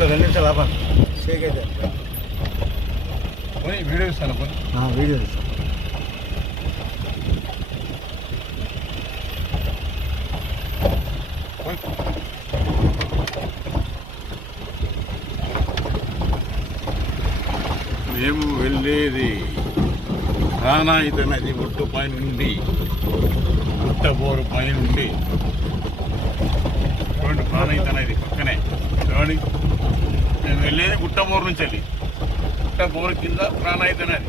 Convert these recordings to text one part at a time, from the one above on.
2 నిమిషాలు ఆపండి. షేక్ అయితే వీడియో ఇస్తాను. వీడియో ఇస్తాను. మేము వెళ్ళేది రానాయిత నది ఒట్టు పై నుండి పుట్టబోరు పై నుండి చూడండి. ప్రాణహిత నది పక్కనే చూడండి. మేము వెళ్ళేది పుట్టబోరు నుంచి వెళ్ళి పుట్టబోరు కింద ప్రాణహిత నది.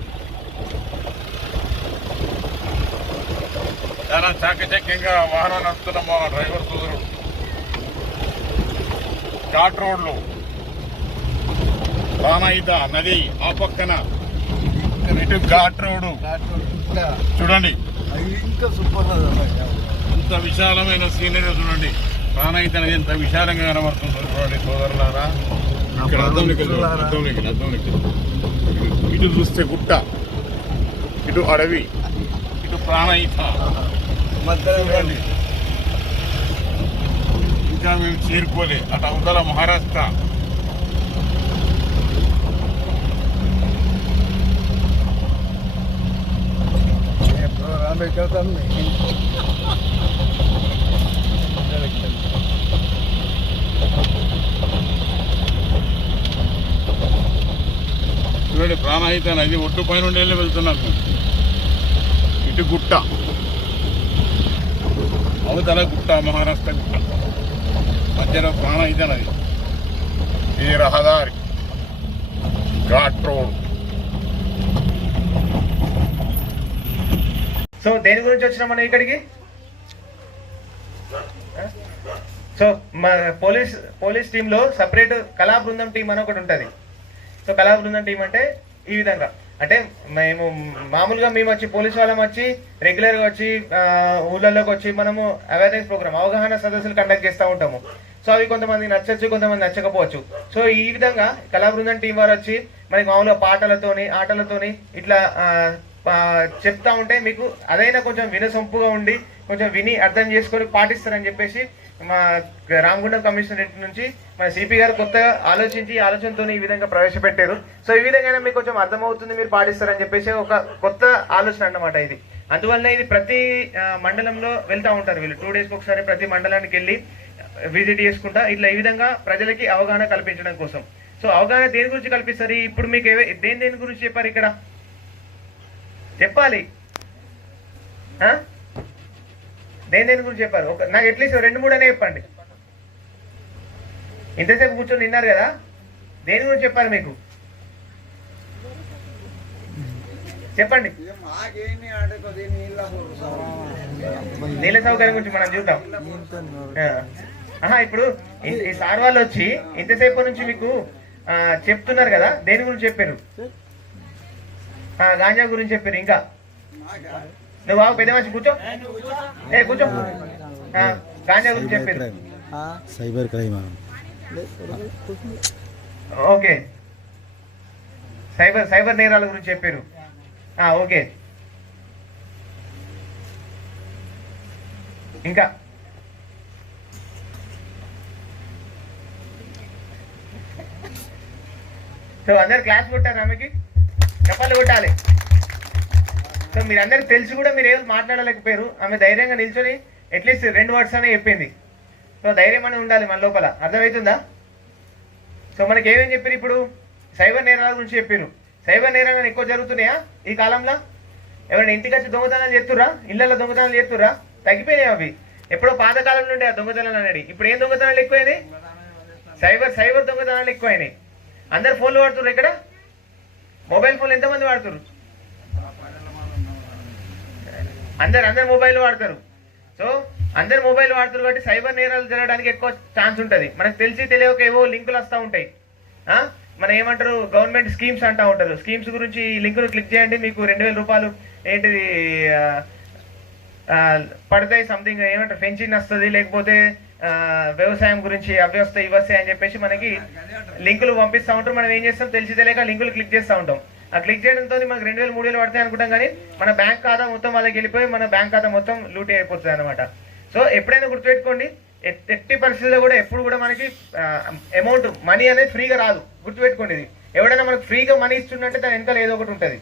చాలా చాకచక్యంగా వాహనం నడుపుతున్న మా డ్రైవర్ సోదరుడు ఘాట్ రోడ్లో ప్రాణహిత నది ఆ పక్కన ఇటు ఘాట్ రోడ్డు చూడండి. ఇంకా సూపర్. ఎంత విశాలమైన సీనరీ చూడండి. ప్రాణహిత నది ఎంత విశాలంగా కనబడుతుంది చూడండి సోదరులారా. ఇక్కడ అద్దంలోకి ఇటు చూస్తే గుట్ట, ఇటు అడవి, ఇటు ప్రాణహిత చూడండి. ఇంకా మేము చేరుకోలే. అటు అవతల మహారాష్ట్ర. చూడండి ప్రాణహిత నది ఒడ్డు పైన వెళ్ళి వెళ్తున్నాం. ఇటు గుట్ట, అవతల గుట్ట, మహారాష్ట్ర గుట్ట, మధ్యలో ప్రాణహిత నది. ఈ రహదారి ఘాట్ రోడ్. సో దేని గురించి వచ్చినాం మనం ఇక్కడికి? సో మా పోలీస్ టీంలో సపరేట్ కళా బృందం టీం అని ఒకటి ఉంటుంది. సో కళా బృందం టీం అంటే ఈ విధంగా, అంటే మేము మామూలుగా మేము వచ్చి పోలీస్ వాళ్ళం వచ్చి రెగ్యులర్గా వచ్చి ఊళ్ళల్లోకి వచ్చి మనము అవేర్నెస్ ప్రోగ్రామ్, అవగాహన సదస్సులు కండక్ట్ చేస్తూ ఉంటాము. సో అవి కొంతమంది నచ్చచ్చు, కొంతమంది నచ్చకపోవచ్చు. సో ఈ విధంగా కళా బృందం టీం వారు వచ్చి మనకి మామూలుగా పాటలతోని ఆటలతోని ఇట్లా చెప్తా ఉంటే మీకు అదైనా కొంచెం వినసొంపుగా ఉండి కొంచెం విని అర్థం చేసుకొని పాటిస్తారని చెప్పేసి మా రామగుండం కమిషనరేట్ నుంచి మన సిపి గారు కొత్తగా ఆలోచించి ఆలోచనతో ఈ విధంగా ప్రవేశపెట్టారు. సో ఈ విధంగా మీకు కొంచెం అర్థమవుతుంది, మీరు పాటిస్తారని చెప్పేసి ఒక కొత్త ఆలోచన అన్నమాట ఇది. అందువల్ల ఇది ప్రతి మండలంలో వెళ్తూ ఉంటారు వీళ్ళు. 2 డేస్కి ఒకసారి ప్రతి మండలానికి వెళ్ళి విజిట్ చేసుకుంటా ఇట్లా ఈ విధంగా ప్రజలకి అవగాహన కల్పించడం కోసం. సో అవగాహన దేని గురించి కల్పిస్తారు? ఇప్పుడు మీకు దేని గురించి చెప్పారు ఇక్కడ చెప్పాలి? దేని గురించి చెప్పారు? నాకు అట్లీస్ట్ 2-3 అనే చెప్పండి. ఇంతసేపు కూర్చొని విన్నారు కదా, దేని గురించి చెప్పారు మీకు? చెప్పండి. నీళ్ళ సౌకర్యం గురించి మనం చూద్దాం. ఇప్పుడు ఈ సార్ వాళ్ళు వచ్చి ఇంతసేపు నుంచి మీకు చెప్తున్నారు కదా, దేని గురించి చెప్పారు? గాంజా గురించి చెప్పారు. ఇంకా నువ్వు బాబు పెద్ద మనిషి కూర్చో, కూర్చో. గాంజా గురించి చెప్పారు. Cyber crime. ఓకే, సైబర్ నేరాల గురించి చెప్పారు. ఓకే, ఇంకా సో అందరు క్లాస్ కొట్టారు, ఆమెకి చెప్పాలి కొట్టాలి. సో మీరందరికి తెలిసి కూడా మీరు ఏం మాట్లాడలేకపోయారు. ఆమె ధైర్యంగా నిల్చొని అట్లీస్ట్ 2 వర్డ్స్ అనే చెప్పింది. సో ధైర్యం అనేది ఉండాలి మన లోపల, అర్థమవుతుందా? సో మనకి ఏమేమి చెప్పారు? ఇప్పుడు సైబర్ నేరాల గురించి చెప్పారు. సైబర్ నేరాలు ఎక్కువ జరుగుతున్నాయా ఈ కాలంలో? ఎవరైనా ఇంటికి వచ్చి దొంగతనాలు చేస్తుర్రా? ఇళ్లలో దొంగతనాలు చేస్తుర్రా? తగ్గిపోయినాయి అవి. ఎప్పుడో పాతకాలం నుండి ఆ దొంగతనాలు అనేది. ఇప్పుడు ఏం దొంగతనాలు ఎక్కువైనాయి? సైబర్ దొంగతనాలు ఎక్కువైనాయి. అందరు ఫోన్లు వాడుతుర్రు. ఇక్కడ మొబైల్ ఫోన్లు ఎంతమంది వాడుతున్నారు? అందరు మొబైల్ వాడతారు. సో అందరు మొబైల్ వాడుతారు కాబట్టి సైబర్ నేరాలు జరగడానికి ఎక్కువ ఛాన్స్ ఉంటుంది. మనకు తెలిసి తెలియక ఏవో లింకులు వస్తూ ఉంటాయి. మనం ఏమంటారు, గవర్నమెంట్ స్కీమ్స్ అంటూ ఉంటారు. స్కీమ్స్ గురించి ఈ లింకును క్లిక్ చేయండి, మీకు 2000 రూపాయలు ఏంటిది పడతాయి, సంథింగ్ ఏమంటారు పెన్షన్ వస్తుంది, లేకపోతే వ్యవసాయం గురించి అవి వస్తాయి ఇవి వస్తాయి అని చెప్పేసి మనకి లింకులు పంపిస్తూ ఉంటారు. మనం ఏం చేస్తాం, తెలిసి తెలియక లింకులు క్లిక్ చేస్తూ ఉంటాం. ఆ క్లిక్ చేయడంతో మనకు 2000-3000 పడతాయి అనుకుంటాం, కానీ మన బ్యాంక్ ఖాతా మొత్తం వాళ్ళకి వెళ్ళిపోయి మన బ్యాంక్ ఖాతా మొత్తం లూటీ అయిపోతుంది అనమాట. సో ఎప్పుడైనా గుర్తుపెట్టుకోండి, ఎట్టి పరిస్థితుల్లో కూడా ఎప్పుడు కూడా మనకి అమౌంట్ మనీ అనేది ఫ్రీగా రాదు, గుర్తుపెట్టుకోండి. ఇది ఎవడైనా మనకు ఫ్రీగా మనీ ఇస్తుందంటే దాని వెనకాల ఏదో ఒకటి ఉంటుంది,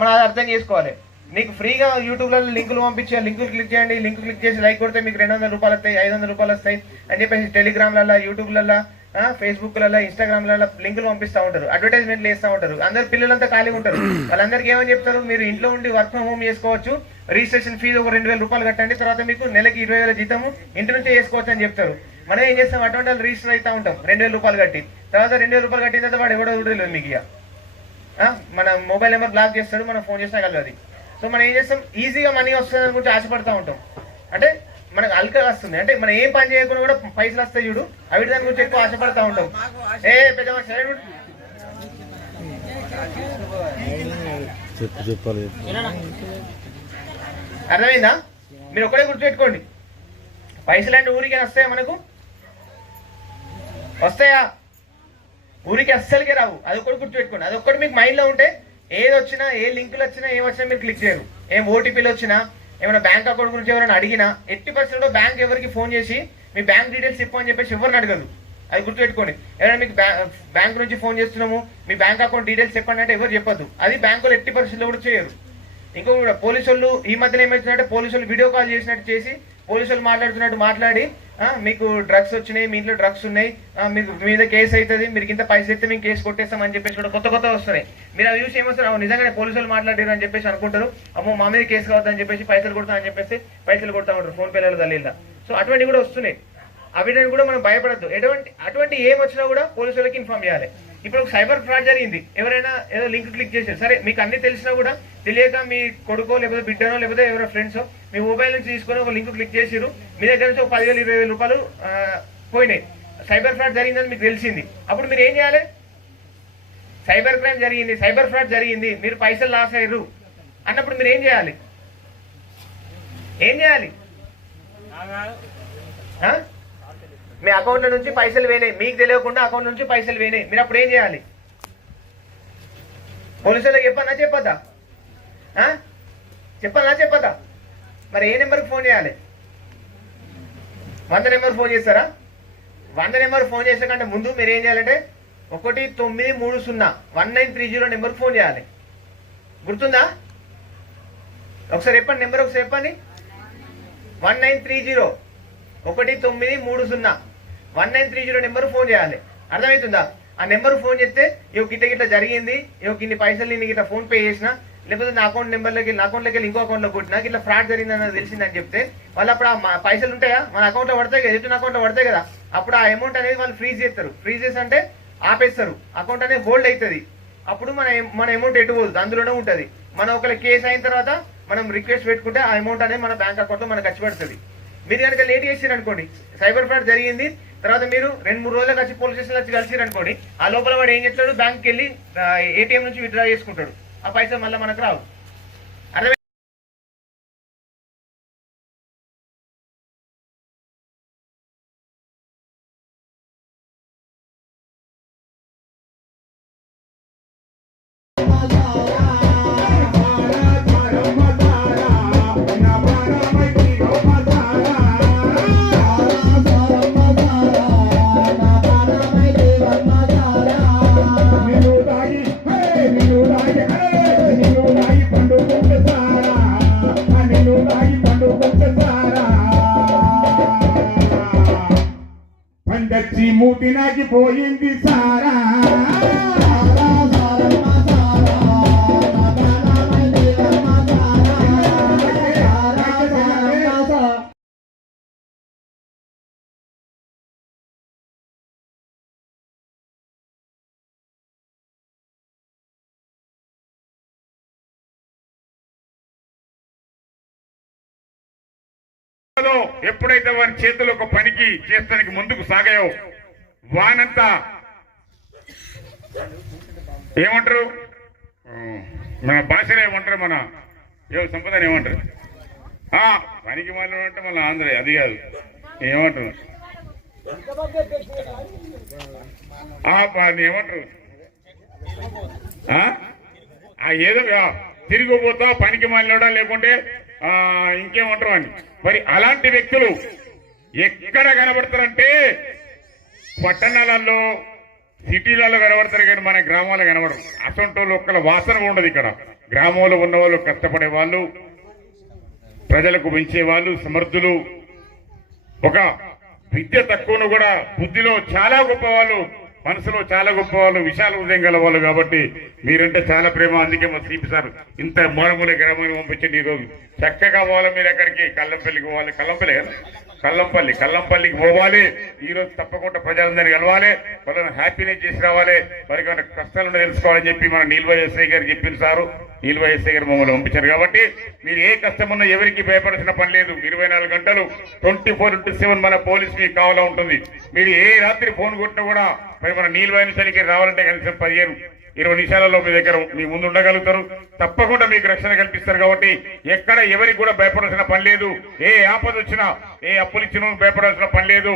మనం అది అర్థం చేసుకోవాలి. నీకు ఫ్రీగా యూట్యూబ్లో లింకులు పంపించి ఆ లింకులు క్లిక్ చేయండి, లింక్ క్లిక్ చేసి లైక్ కొడితే మీకు 200 రూపాయలు వస్తాయి, 500 రూపాయలు వస్తాయి అని చెప్పేసి టెలిగ్రామ్లలో, యూట్యూబ్లలో, ఫేస్బుక్లలో, ఇన్స్టాగ్రామ్లలో లింకులు పంపిస్తూ ఉంటారు, అడ్వర్టైజ్మెంట్లు వేస్తూ ఉంటారు. అందరు పిల్లలంతా ఖాళీగా ఉంటారు. వాళ్ళందరికీ ఏమని చెప్తారు, మీరు ఇంట్లో ఉండి వర్క్ ఫ్రమ్ హోమ్ చేసుకోవచ్చు, రిజిస్ట్రేషన్ ఫీజు ఒక 2000 రూపాయలు కట్టండి, తర్వాత మీకు నెలకి 20,000 జీతము ఇంటి నుంచే చేసుకోవచ్చు అని చెప్తారు. మనం ఏం చేస్తాం, అటువంటి వాళ్ళు రిజిస్టర్ అవుతూ ఉంటాం 2000 రూపాయలు కట్టి. తర్వాత 2000 రూపాయలు కట్టిన తర్వాత వాడు ఎవడో చూడలేదు మీకు. ఇక మన మొబైల్ నెంబర్ బ్లాక్ చేస్తాడు, మనం ఫోన్ చేసినా కలదు. సో మనం ఏం చేస్తాం, ఈజీగా మనీ వస్తుంది అనుకుంటే ఆశపడతా ఉంటాం. అంటే మనకు అల్కా వస్తుంది, అంటే మనం ఏం పని చేయకుండా కూడా పైసలు వస్తాయి చూడు, అవి దాని గురించి ఎక్కువ ఆశపడతా ఉంటాం. పెద్ద చెప్పాలి. అర్థమైందా? మీరు ఒకటే గుర్తుపెట్టుకోండి, పైసలు అంటే ఊరికే వస్తాయా? మనకు వస్తాయా? ఊరికి అస్సలకే రావు. అదొక్కటి గుర్తుపెట్టుకోండి. అదొక్కటి మీకు మైండ్లో ఉంటే ఏది వచ్చినా, ఏ లింకులు వచ్చినా, ఏమొచ్చినా మీరు క్లిక్ చేయరు. ఏం ఓటీపీలు వచ్చినా, ఏమైనా బ్యాంక్ అకౌంట్ గురించి ఎవరైనా అడిగినా, ఎట్టి పరిస్థితుల్లో బ్యాంక్ ఎవరికి ఫోన్ చేసి మీ బ్యాంక్ డీటెయిల్స్ చెప్పని చెప్పేసి ఎవరిని అడగదు. అది గుర్తుపెట్టుకోండి. ఎవరైనా మీకు బ్యాంక్ నుంచి ఫోన్ చేస్తున్నాము, మీ బ్యాంక్ అకౌంట్ డీటెయిల్స్ చెప్పండి అంటే ఎవరు చెప్పద్దు. అది బ్యాంకులు ఎట్టి పరిస్థితుల్లో కూడా చేయరు. ఇంకో పోలీసు వాళ్ళు ఈ మధ్యన ఏమవుతుందంటే, పోలీసు వాళ్ళు వీడియో కాల్ చేసినట్టు చేసి, పోలీసు వాళ్ళు మాట్లాడుతున్నట్టు మాట్లాడి, మీకు డ్రగ్స్ వచ్చినాయి, మీ ఇంట్లో డ్రగ్స్ ఉన్నాయి, మీకు మీద కేసు అవుతుంది, మీరు ఇంత పైసలు ఇస్తే మేము కేసు కొట్టేస్తాం అని చెప్పేసి కూడా కొత్త వస్తున్నాయి. మీరు అవి చూసి ఏమొస్తారు, నిజంగానే పోలీసు వాళ్ళు మాట్లాడారు అని చెప్పేసి అనుకుంటారు. అమ్మో మా మీద కేసు కావద్దని చెప్పేసి పైసలు కొడతామని చెప్పేసి పైసలు కొడతా ఉంటారు ఫోన్ పేలలో దళిల్లా. సో అటువంటివి కూడా వస్తున్నాయి. అవిటిని కూడా మనం భయపడద్దు. అటువంటి ఏం వచ్చినా కూడా పోలీసు వాళ్ళకి ఇన్ఫార్మ్ చేయాలి. ఇప్పుడు ఒక సైబర్ ఫ్రాడ్ జరిగింది, ఎవరైనా ఏదో లింక్ క్లిక్ చేశారు, సరే మీకు అన్ని తెలిసినా కూడా తెలియక మీ కొడుకో లేకపోతే బిడ్డనో లేకపోతే ఎవరో ఫ్రెండ్సో మీ మొబైల్ నుంచి తీసుకొని ఒక లింక్ క్లిక్ చేసిరు, మీ దగ్గర నుంచి ఒక 10,000 20,000 రూపాయలు పోయినాయి. సైబర్ ఫ్రాడ్ జరిగిందని మీకు తెలిసింది. అప్పుడు మీరు ఏం చేయాలి? సైబర్ క్రైమ్ జరిగింది, సైబర్ ఫ్రాడ్ జరిగింది, మీరు పైసలు లాస్ అయ్యారు అన్నప్పుడు మీరు ఏం చేయాలి? మీ అకౌంట్ నుంచి పైసలు పోయినాయి, మీకు తెలియకుండా అకౌంట్ నుంచి పైసలు పోయినాయి, మీరు అప్పుడు ఏం చేయాలి? పోలీసులకు చెప్పద్దా? చెప్పద్దా? మరి ఏ నెంబర్కి ఫోన్ చేయాలి? 100 నెంబర్ ఫోన్ చేస్తారా? 100 నెంబర్ ఫోన్ చేసే కంటే ముందు మీరు ఏం చేయాలంటే 1930 నెంబర్కి ఫోన్ చేయాలి. గుర్తుందా? ఒకసారి చెప్పండి, నెంబర్ ఒకసారి చెప్పండి. 1930 1930 నెంబర్ ఫోన్ చేయాలి. అర్థమవుతుందా? ఆ నెంబర్ ఫోన్ చేస్తే గిట్ట జరిగింది, ఇన్ని పైసలు నేను గిట్లా ఫోన్ పే చేసిన, లేకపోతే నా అకౌంట్లోకి వెళ్ళి ఇంకో అకౌంట్లో కొట్టినా, ఇట్లా ఫ్రాడ్ జరిగిందని తెలిసిందని చెప్తే వాళ్ళు అప్పుడు ఆ పైసలు ఉంటాయా మన అకౌంట్లో పడతాయి కదా, ఎదుటి అకౌంట్లో పడతాయి కదా, అప్పుడు ఆ అమౌంట్ అనేది వాళ్ళు ఫ్రీజ్ చేస్తారు. ఫ్రీజ్ చేసి అంటే ఆపేస్తారు, అకౌంట్ అనేది హోల్డ్ అవుతుంది. అప్పుడు మన అమౌంట్ ఎటు పోదు, అందులోనే ఉంటుంది. మనం ఒకవేళ కేసు అయిన తర్వాత మనం రిక్వెస్ట్ పెట్టుకుంటే ఆ అమౌంట్ అనేది మన బ్యాంక్ అకౌంట్లో మనకు ఖర్చు పడుతుంది. మీరు కనుక లేట్ చేసారు అనుకోండి, సైబర్ ఫ్రాడ్ జరిగింది, తర్వాత మీరు 2-3 రోజులకు వచ్చి పోలీస్ స్టేషన్లో వచ్చి కలిసిరు అనుకోండి, ఆ లోపల వాడు ఏం చేస్తాడు, బ్యాంక్కి వెళ్ళి ఏటీఎం నుంచి విత్డ్రా చేసుకుంటాడు, ఆ పైసలు మళ్ళీ మనకు రావు. అర్థం పండచ్చి మూటినాకి పోయింది సారా. ఎప్పుడైతే వారి చేతిలో ఒక పనికి చేస్తానికి ముందుకు సాగాయో వానంతా ఏమంటారు, మన భాషలో ఏమంటారు, మన సంపదని ఏమంటారు, పనికి మళ్ళీ అంటే మళ్ళీ ఆంధ్ర అది కాదు, ఏమంటారు ఏమంటారు ఏదో తిరిగిపోతా పనికి మళ్ళీ లేకుంటే ఇంకేమంటారు అని. మరి అలాంటి వ్యక్తులు ఎక్కడ కనబడతారంటే పట్టణాలలో సిటీలలో కనబడతారు కానీ మన గ్రామాల్లో కనబడరు. అసొంటోళ్ళు ఒక్కల వాసన ఉండదు. ఇక్కడ గ్రామంలో ఉన్న వాళ్ళు, కష్టపడే వాళ్ళు, ప్రజలకు పెంచే వాళ్ళు, సమర్థులు, ఒక విద్య తక్కువను కూడా బుద్ధిలో చాలా గొప్ప వాళ్ళు, మనసులో చాలా గొప్ప వాళ్ళు, విశాల హృదయం గల వాళ్ళు. కాబట్టి మీరంటే చాలా ప్రేమ. అందుకే మా సిపి సార్ ఇంత మారుమూల గ్రామాన్ని పంపించండి. ఈరోజు చక్కగా పోవాలి. మీరు ఎక్కడికి కల్లంపల్లికి పోవాలి. కల్లంపల్లి కదా, కల్లంపల్లికి పోవాలి. ఈరోజు తప్పకుండా ప్రజలందరినీ కలవాలి, వాళ్ళని హ్యాపీనెస్ చేసి రావాలి. వారికి ఏమైనా కష్టాలు తెలుసుకోవాలని చెప్పి మన నీల్వ ఎస్ఐ గారు చెప్పింది సారు. నీల్వ ఎస్ఐ గారు మమ్మల్ని పంపించారు. కాబట్టి మీరు ఏ కష్టం ఉన్నా ఎవరికి భయపడాల్సిన పని లేదు. 24 గంటలు 24/7 మన పోలీస్ మీకు కావాలా ఉంటుంది. మీరు ఏ రాత్రి ఫోన్ కొట్టినా కూడా మరి మన నీల్వాయిని చలికి రావాలంటే కనీసం 15-20 నిమిషాలలో మీ దగ్గర మీ ముందు ఉండగలుగుతారు. తప్పకుండా మీకు రక్షణ కల్పిస్తారు. కాబట్టి ఎక్కడ ఎవరికి కూడా భయపడాల్సిన పని లేదు. ఏ ఆపద వచ్చినా, ఏ అప్పులు ఇచ్చినా భయపడాల్సిన పని లేదు.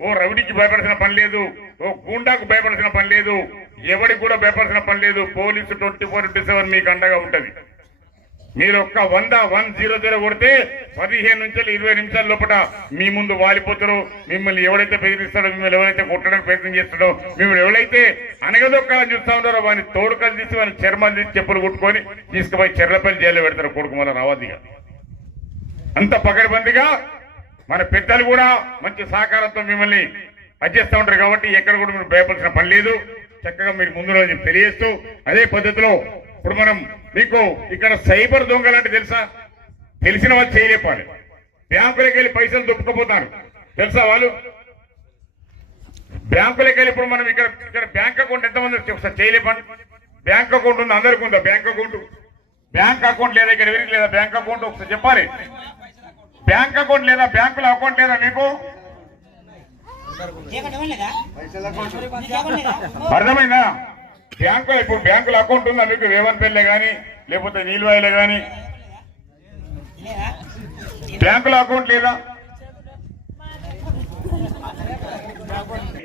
ఓ రౌడీకి భయపడాల్సిన పని లేదు. ఓ గూండాకు భయపడాల్సిన పని లేదు. ఎవరికి కూడా భయపడాల్సిన పని లేదు. పోలీసు 24/7 మీకు అండగా ఉంటది. మీరు ఒక్క 100 కొడితే 15 నుంచి 20 నిమిషాల లోపల మీ ముందు వాలిపోతారు. మిమ్మల్ని ఎవరైతే బెదిరిస్తాడో, మిమ్మల్ని ఎవరైతే కొట్టడానికి ప్రయత్నం చేస్తాడో, మిమ్మల్ని ఎవరైతే అనగదొక్కాలని చూస్తా ఉన్నారో వాడిని తోడుకలు తీసి వాడిని చర్మాలు తీసి చెప్పులు కొట్టుకొని తీసుకుపోయి చెర్లపల్లి జైల్లో పెడతారు. కొడుకు మళ్ళీ రావద్దిగా. అంత పకడ్బందీగా మన పెద్దలు కూడా మంచి సహకారంతో మిమ్మల్ని అడ్జేస్తూ ఉంటారు. కాబట్టి ఎక్కడ కూడా మీరు భయపడాల్సిన పని లేదు. చక్కగా మీరు ముందు రోజు తెలియజేస్తూ అదే పద్ధతిలో ఇప్పుడు మనం మీకు ఇక్కడ సైబర్ దొంగలంటే తెలుసా? తెలిసిన వాళ్ళు చేయలేపాలి. బ్యాంకులకు వెళ్ళి పైసలు దొప్పుకపోతారు తెలుసా వాళ్ళు? బ్యాంకులకు వెళ్ళి ఇప్పుడు మనం ఇక్కడ బ్యాంక్ అకౌంట్ ఎంతమంది ఒకసారి చేయలేపండి. బ్యాంక్ అకౌంట్ ఉంది, అందరికీ ఉందా బ్యాంక్ అకౌంట్? బ్యాంక్ అకౌంట్ లేదా ఇక్కడ ఎవరికి లేదా బ్యాంక్ అకౌంట్? ఒకసారి చెప్పాలి. బ్యాంక్ అకౌంట్ లేదా? బ్యాంకులో అకౌంట్ లేదా మీకు? అర్థమైందా? బ్యాంకులో ఇప్పుడు బ్యాంకులో అకౌంట్ ఉందా మీకు? వేవన్పల్లిలో కానీ లేకపోతే నీల్వాయిలో కానీ బ్యాంకులో అకౌంట్ లేదా?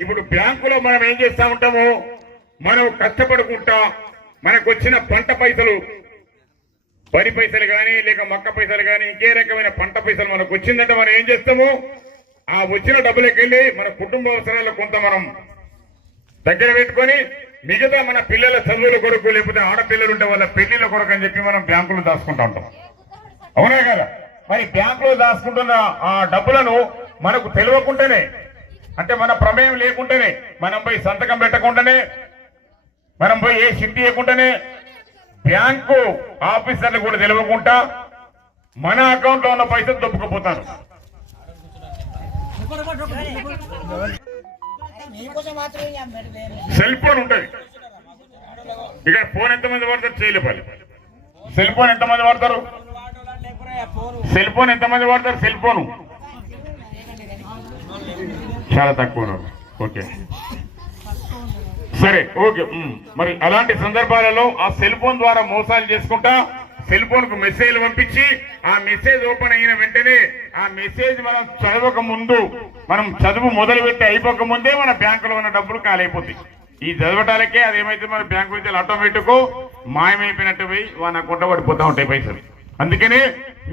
ఇప్పుడు బ్యాంకులో మనం ఏం చేస్తా ఉంటాము, మనం కష్టపడుకుంటా మనకు వచ్చిన పంట పైసలు, వరి పైసలు కానీ లేక మక్క పైసలు కానీ ఇంకే రకమైన పంట పైసలు మనకు వచ్చిందంటే మనం ఏం చేస్తాము, ఆ వచ్చిన డబ్బులకి వెళ్ళి మన కుటుంబ అవసరాలు కొంత మనం దగ్గర పెట్టుకొని మిగతా మన పిల్లల చదువుల కొరకు లేకపోతే ఆడపిల్లలు ఉంటే వాళ్ళ పెళ్లిళ్ళ కొరకు అని చెప్పి మనం బ్యాంకులో దాచుకుంటా ఉంటాం. అవునా కదా? మరి బ్యాంకులో దాచుకుంటున్న ఆ డబ్బులను మనకు తెలియకుండానే, అంటే మన ప్రమేయం లేకుండానే, మనం పోయి సంతకం పెట్టకుండానే, మనం పోయి ఏ షిఫ్ట్ చేయకుండానే బ్యాంకు ఆఫీసర్లు కూడా తెలియకుండా మన అకౌంట్ లో ఉన్న పైసలు దొప్పుకుపోతారు. సెల్ ఫోన్ ఉంటుంది. ఇక్కడ ఫోన్ ఎంతమంది వాడతారు? చేయలేపాలి. సెల్ ఫోన్ ఎంతమంది వాడతారు? సెల్ ఫోన్ ఎంతమంది వాడతారు? సెల్ ఫోన్ చాలా తక్కువ. ఓకే సరే ఓకే. మరి అలాంటి సందర్భాలలో ఆ సెల్ ఫోన్ ద్వారా మోసాలు చేసుకుంటా సెల్ ఫోన్ కు మెసేజ్ పంపించి ఆ మెసేజ్ ఓపెన్ అయిన వెంటనే ఆ మెసేజ్ మనం చదవక ముందు, మనం చదువు మొదలు పెట్టి అయిపోక ముందే మన బ్యాంకులో ఉన్న డబ్బులు కాలైపోతాయి. ఈ చదవటాలకే అదేమైతే మన బ్యాంకు నుంచి ఆటోమేటిక్ మాయమైపోయినట్టు పోయి వాళ్ళ గుంట పడిపోతా ఉంటాయి పైసలు. అందుకనే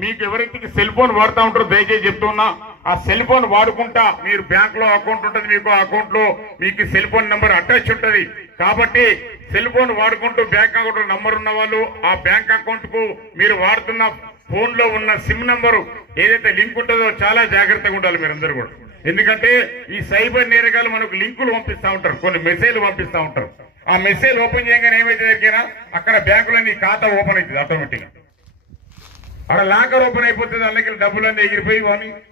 మీకు ఎవరైతే సెల్ ఫోన్ వాడుతూ ఉంటారో దయచేసి చెప్తున్నా, ఆ సెల్ ఫోన్ వాడుకుంటా మీరు బ్యాంక్ లో అకౌంట్ ఉంటుంది, మీకు అకౌంట్ లో మీకు సెల్ ఫోన్ నెంబర్ అటాచ్ ఉంటుంది. కాబట్టి సెల్ ఫోన్ వాడుకుంటూ బ్యాంక్ అకౌంట్ నంబర్ ఉన్న వాళ్ళు ఆ బ్యాంక్ అకౌంట్ కు మీరు వాడుతున్న ఫోన్ లో ఉన్న సిమ్ నంబరు ఏదైతే లింక్ ఉంటుందో చాలా జాగ్రత్తగా ఉండాలి మీరందరూ కూడా. ఎందుకంటే ఈ సైబర్ నేరగాలు మనకు లింకులు పంపిస్తూ ఉంటారు, కొన్ని మెసేజ్లు పంపిస్తూ ఉంటారు. ఆ మెసేజ్ ఓపెన్ చేయగానే ఏమైతే జరిగినా అక్కడ బ్యాంకులో నీ ఖాతా ఓపెన్ అవుతుంది ఆటోమేటిక్ గా. అక్కడ లాకర్ ఓపెన్ అయిపోతుంది, అందుకే డబ్బులన్నీ ఎగిరిపోయి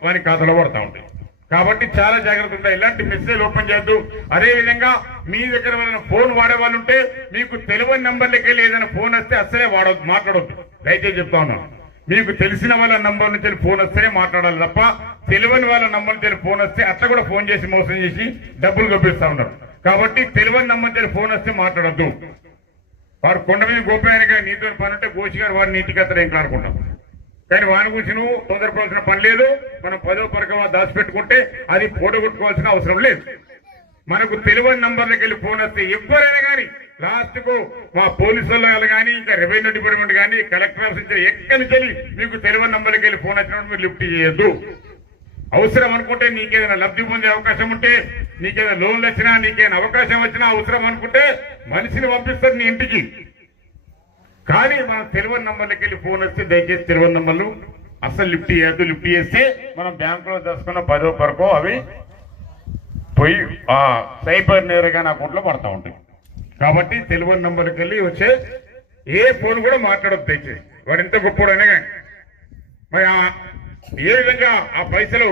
వాని ఖాతాలో పడతా ఉంటాయి. కాబట్టి చాలా జాగ్రత్త ఉంటాయి. ఇలాంటి మెసేజ్ ఓపెన్ చేయొద్దు. అదే విధంగా మీ దగ్గర ఏదైనా ఫోన్ వాడే వాళ్ళు ఉంటే మీకు తెలియని నంబర్లకి వెళ్ళి ఏదైనా ఫోన్ వస్తే అసలే వాడవద్దు, మాట్లాడవద్దు. దయచేసి చెప్తా ఉన్నాను, మీకు తెలిసిన వాళ్ళ నంబర్ నుంచి ఫోన్ వస్తేనే మాట్లాడాలి తప్ప తెలియని వాళ్ళ నంబర్ నుంచి ఫోన్ వస్తే అట్లా కూడా ఫోన్ చేసి మోసం చేసి డబ్బులు గొప్పిస్తా ఉన్నారు. కాబట్టి తెలియని నంబర్ నుంచి ఫోన్ వస్తే మాట్లాడద్దు. వారు కొండ మీద గోపాయనగా నీతో పని ఉంటే గోషి గారు వారిని ఇంటికి అత్తలు ఏం కానుకుంటాం. కానీ వాని గురించి నువ్వు తొందరపడాల్సిన పని లేదు. మనం 10వ పరకమా దాచిపెట్టుకుంటే అది పోటగొట్టుకోవాల్సిన అవసరం లేదు. మనకు తెలియని నంబర్లకు వెళ్ళి ఫోన్ వస్తే ఎవరైనా కానీ లాస్ట్ కు మా పోలీసు వాళ్ళు కానీ ఇంకా రెవెన్యూ డిపార్ట్మెంట్ కానీ కలెక్టర్ ఆఫీస్ ఎక్కడి నుంచి మీకు తెలియని నంబర్కి వెళ్ళి ఫోన్ వచ్చినప్పుడు మీరు లిఫ్ట్ చేయొద్దు. అవసరం అనుకుంటే నీకేదైనా లబ్ధి పొందే అవకాశం ఉంటే, నీకేదైనా లోన్లు వచ్చినా, నీకేదైనా అవకాశం వచ్చినా, అవసరం అనుకుంటే మనిషిని పంపిస్తారు నీ ఇంటికి. కానీ మనం తెలియని నంబర్లకి వెళ్ళి ఫోన్ వస్తే దయచేసి తెలియని నంబర్లు అసలు లిఫ్ట్ చేయద్దు. లిఫ్ట్ చేస్తే మనం బ్యాంకులో దాచుకున్న 10వ వరకు అవి పోయి సైబర్ నేరుగా అకౌంట్లో పడతా ఉంటాయి. కాబట్టి తెలియని నంబర్కి వెళ్ళి వచ్చే ఏ ఫోన్ కూడా మాట్లాడద్దు దయచేసి. వాడు ఎంత గొప్పడైనా కానీ మరి ఏ విధంగా ఆ పైసలు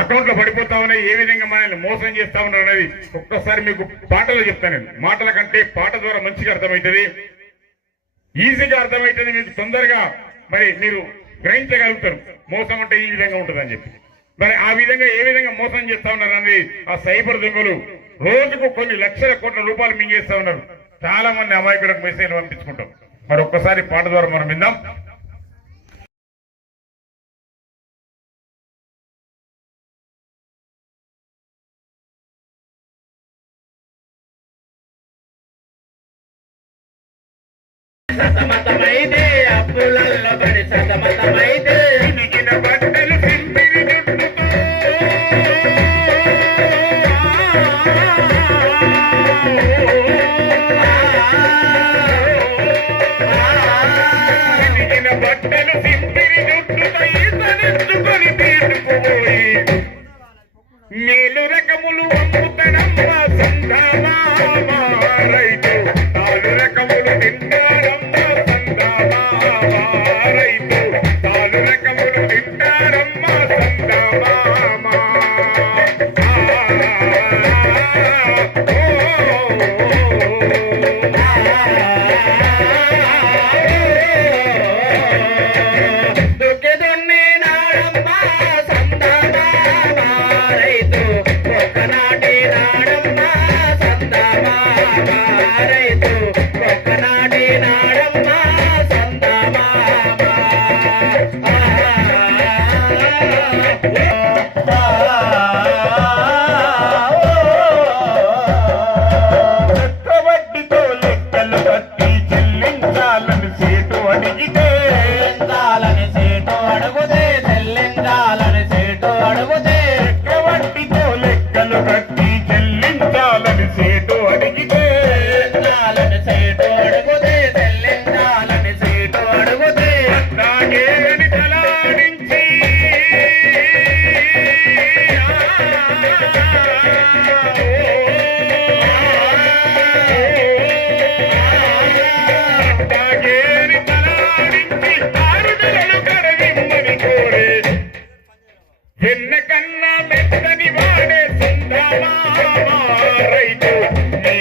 అకౌంట్లో పడిపోతా ఉన్నాయి, ఏ విధంగా మనల్ని మోసం చేస్తా ఉన్నారు అనేది ఒక్కసారి మీకు పాటలు చెప్తాను. నేను మాటల కంటే పాట ద్వారా మంచిగా అర్థమవుతుంది, ఈజీగా అర్థమవుతుంది, మీకు తొందరగా మరి మీరు గ్రహించగలుగుతారు మోసం అంటే ఈ విధంగా ఉంటుందని చెప్పి. మరి ఆ విధంగా ఏ విధంగా మోసం చేస్తా ఉన్నారు అనేది ఆ సైబర్ దొంగలు రోజుకు కొన్ని లక్షల కోట్ల రూపాయలు మింగేస్తా ఉన్నారు. చాలా మంది అమాయకులకు మెసేజ్ పంపించుకుంటాం. మరి ఒక్కసారి పాట ద్వారా మనం విందాం. సతమతమైతే అప్పులల్లో పడి సతమతమైతే మిగిన బట్టలు సింపిరి జుట్టుతో మిగిన బట్టలు సింపిరి జుట్టుతో ఈతనెత్తుకొని తీర్చుకుపోయి మేలు రకములు అమ్ముతనమ్మ సంధామా రైతు, తాలు రకములు తింటారమ్మ సంధామా రైతు, తాలు రకములు తింటారమ్మ సంధామా. దుఃఖదొన్ని నాడమ్మ సంధామా రైతు, ఒక్కనాటి నాడమ్మ సంధామా రైతు, ఒక్కనాటి నాడమ్మ సంధామా. చక్రవడ్డీతో లెక్కలు కట్టి చెల్లించాలని సేటు అడిగితే చక్రవడ్డీతో లెక్కలు కట్టి చెల్లించాలని సేటు అడిగితే నాగేని తలాడించి నాగేని తలాడించి 6 నెలలు కడవిమ్మని కోరే వెన్న కన్నా మెత్తని వాడే సంధామా రైతు, నీ